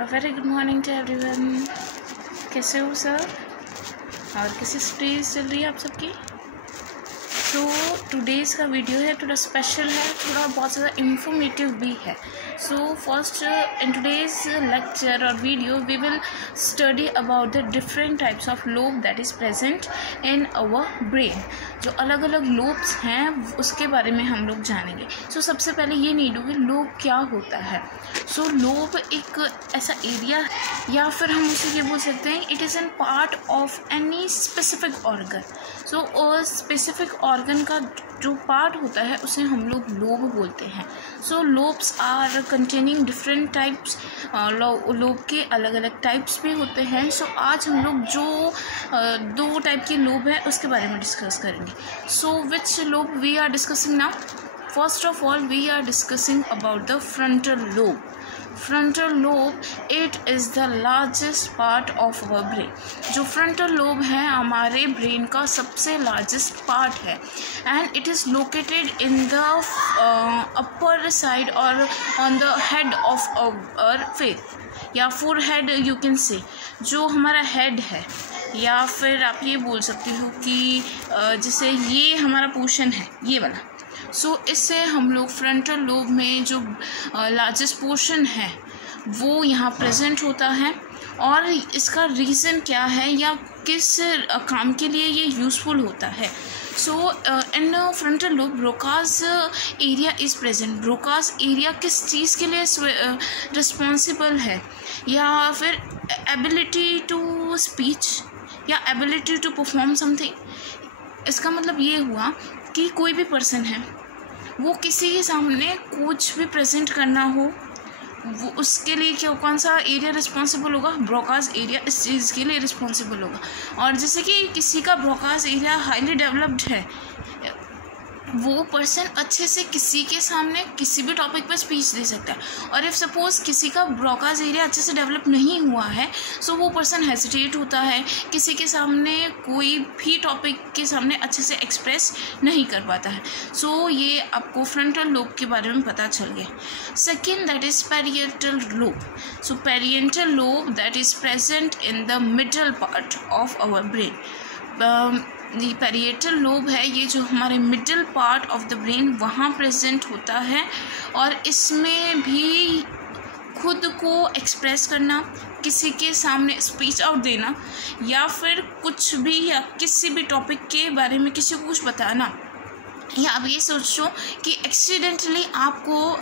Very good morning to everyone. कैसे हो sir? और कैसी स्टडीज चल रही है आप सबकी? तो टुडेज़ का वीडियो है, थोड़ा स्पेशल है, थोड़ा बहुत ज़्यादा इंफॉर्मेटिव भी है। So first in today's lecture और video we will study about the different types of lobe that is present in our brain. जो अलग अलग लोब्स हैं उसके बारे में हम लोग जानेंगे। सो सबसे पहले ये नीड होगी लोब क्या होता है। सो लोब एक ऐसा एरिया है, या फिर हम उसे ये बोल सकते हैं it is an part of any specific organ. So specific organ का जो पार्ट होता है उसे हम लोग लोब बोलते हैं। So lobes are containing different types. Lobe के अलग अलग टाइप्स भी होते हैं। सो आज हम लोग जो दो टाइप के लोब है उसके बारे में डिस्कस करेंगे। So which lobe we are discussing now? First of all we are discussing about the frontal lobe. Frontal lobe it is the largest part of our brain. जो फ्रंटल लोब है हमारे brain का सबसे largest part है and it is located in the upper side और on the head of our face या forehead you can say. जो हमारा हेड है, या फिर आप ये बोल सकते हो कि जैसे ये हमारा पोर्शन है ये वाला। सो इससे हम लोग फ्रंटल लोब में जो लार्जेस्ट पोर्शन है वो यहाँ प्रेजेंट होता है। और इसका रीज़न क्या है या किस काम के लिए ये यूज़फुल होता है। So in frontal lobe Broca's area is present. Broca's area किस चीज़ के लिए रिस्पॉन्सिबल है, या फिर एबिलिटी टू स्पीच या एबिलिटी टू परफॉर्म समथिंग। इसका मतलब ये हुआ कि कोई भी पर्सन है वो किसी के सामने कुछ भी प्रेजेंट करना हो, वो उसके लिए क्या कौन सा एरिया रिस्पॉन्सिबल होगा? ब्रोकास एरिया इस चीज़ के लिए रिस्पॉन्सिबल होगा। और जैसे कि किसी का ब्रोकास एरिया हाईली डेवलप्ड है, वो पर्सन अच्छे से किसी के सामने किसी भी टॉपिक पर स्पीच दे सकता है। और इफ़ सपोज़ किसी का ब्रोकास एरिया अच्छे से डेवलप नहीं हुआ है, सो वो पर्सन हेजिटेट होता है, किसी के सामने कोई भी टॉपिक के सामने अच्छे से एक्सप्रेस नहीं कर पाता है। सो ये आपको फ्रंटल लोब के बारे में पता चल गया। Second that is parietal lobe. So parietal lobe that is present in the middle part of our brain. ये पैरिएटल लोब है, ये जो हमारे middle part of the brain वहाँ प्रेजेंट होता है। और इसमें भी खुद को एक्सप्रेस करना, किसी के सामने स्पीच आउट देना, या फिर कुछ भी या किसी भी टॉपिक के बारे में किसी को कुछ बताना। या आप ये सोचो कि एक्सीडेंटली आपको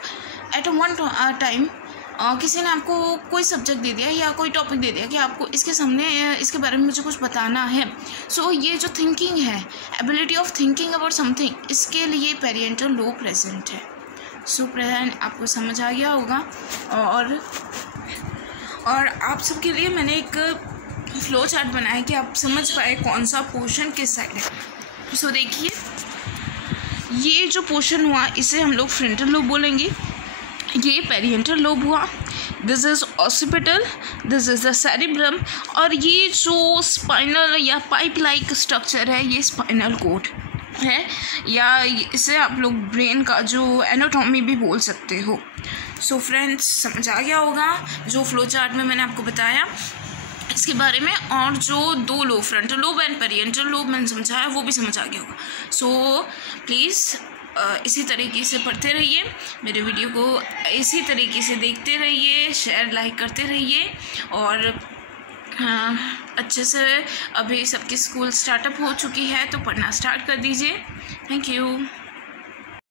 एट वन टाइम किसी ने आपको कोई सब्जेक्ट दे दिया या कोई टॉपिक दे दिया कि आपको इसके सामने इसके बारे में मुझे कुछ बताना है। सो ये जो थिंकिंग है, ability of thinking about something, इसके लिए पैरिएटल लोब प्रेजेंट है। सो प्रेजेंट आपको समझ आ गया होगा। और आप सबके लिए मैंने एक फ्लो चार्ट बनाया कि आप समझ पाए कौन सा पोर्शन किस साइड है। सो देखिए, ये जो पोर्शन हुआ इसे हम लोग फ्रंटल लोब बोलेंगे। ये पैरिएटल लोब हुआ, this is occipital, this is the cerebrum, और ये जो स्पाइनल या पाइप लाइक स्ट्रक्चर है ये स्पाइनल कॉर्ड है, या इसे आप लोग ब्रेन का जो एनाटॉमी भी बोल सकते हो। सो फ्रेंड्स समझ आ गया होगा जो फ्लो चार्ट में मैंने आपको बताया इसके बारे में। और जो दो lobe frontal lobe and parietal lobe मैंने समझाया वो भी समझ आ गया होगा। सो प्लीज़ इसी तरीके से पढ़ते रहिए, मेरे वीडियो को इसी तरीके से देखते रहिए, शेयर लाइक करते रहिए। और अच्छे से अभी सबकी स्कूल स्टार्टअप हो चुकी है तो पढ़ना स्टार्ट कर दीजिए। Thank you.